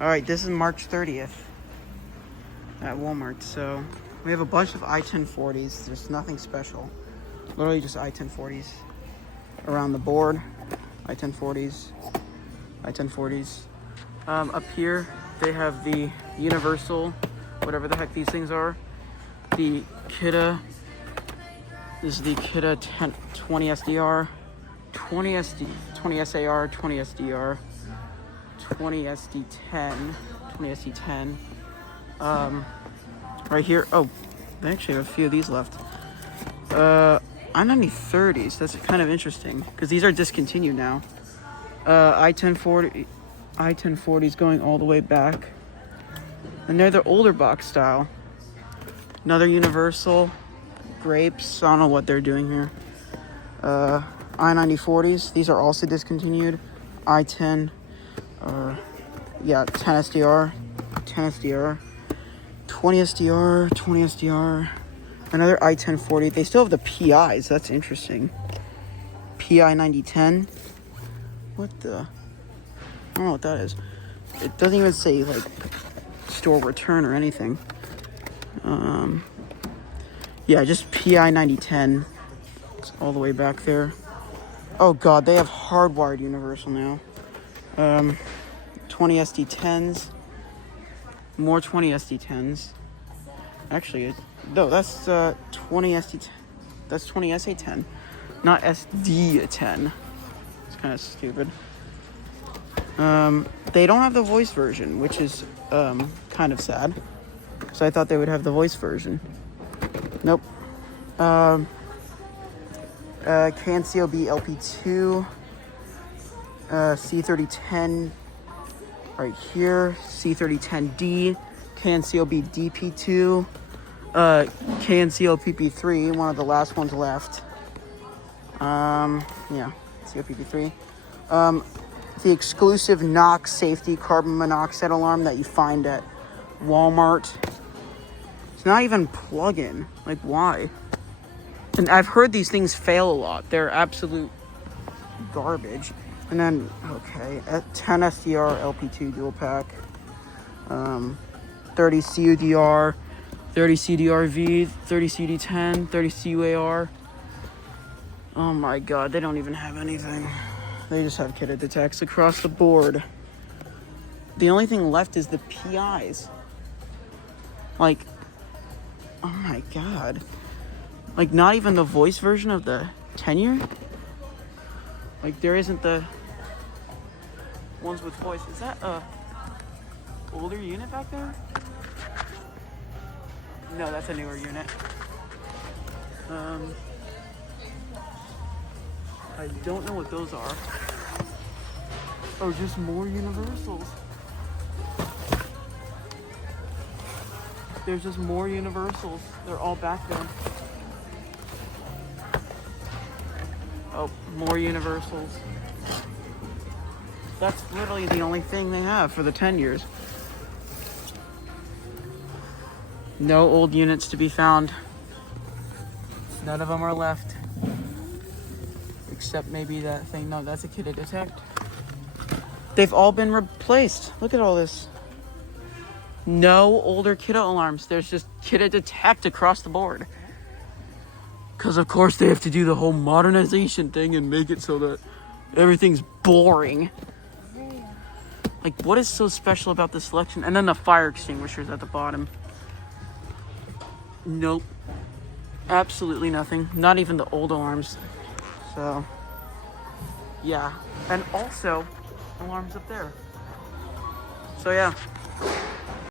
Alright, this is March 30th at Walmart. So we have a bunch of I-1040s. There's nothing special. Literally just I-1040s around the board. I-1040s. I-1040s. Up here, they have the Universal, whatever the heck these things are. The Kidde. This is the Kidde 20 SDR, 20 SAR, 20 SDR, 20 SD10, 20 SD10. Right here. Oh, they actually have a few of these left. I-9030s. That's kind of interesting because these are discontinued now. I-1040s going all the way back, and they're the older box style. Another Universal. Grapes. I don't know what they're doing here. I-9040s. These are also discontinued. I-10. 10 SDR. 10 SDR. 20 SDR. 20 SDR. Another I-1040. They still have the PIs. That's interesting. PI 9010. What the? I don't know what that is. It doesn't even say, like, store return or anything. Yeah, just PI 9010. It's all the way back there. Oh god, they have hardwired Universal now. 20 SD10s. More 20 SD10s. Actually, no, that's 20 SD10. That's 20 SA10, not SD10. It's kind of stupid. They don't have the voice version, which is kind of sad. So I thought they would have the voice version. Nope. CanCOB LP2, C3010 right here, C3010D, CanCOB DP2, CanCOPP3, one of the last ones left. Yeah, COPP3. The exclusive Knox Safety carbon monoxide alarm that you find at Walmart. It's not even plug-in. Like, why? And I've heard these things fail a lot. They're absolute garbage. And then, okay, 10 SDR LP2 dual pack. 30 CUDR, 30 CDRV, 30 CD10, 30 CUAR. Oh my god, they don't even have anything. They just have Kidde Detects across the board. The only thing left is the PIs. Like, oh my god. Like, not even the voice version of the 10-year? Like, there isn't the ones with voice. Is that a older unit back there? No, that's a newer unit. I don't know what those are. Oh, just more Universals. There's just more Universals. They're all back there. Oh, more Universals. That's literally the only thing they have for the 10 years. No old units to be found. None of them are left. Except maybe that thing. No, that's a Kidde Detect. They've all been replaced. Look at all this. No older Kidde alarms. There's just Kidde Detect across the board. Because, of course, they have to do the whole modernization thing and make it so that everything's boring. Like, what is so special about this selection? And then the fire extinguishers at the bottom. Nope. Absolutely nothing. Not even the old alarms. So, yeah. And also, alarms up there. So, yeah.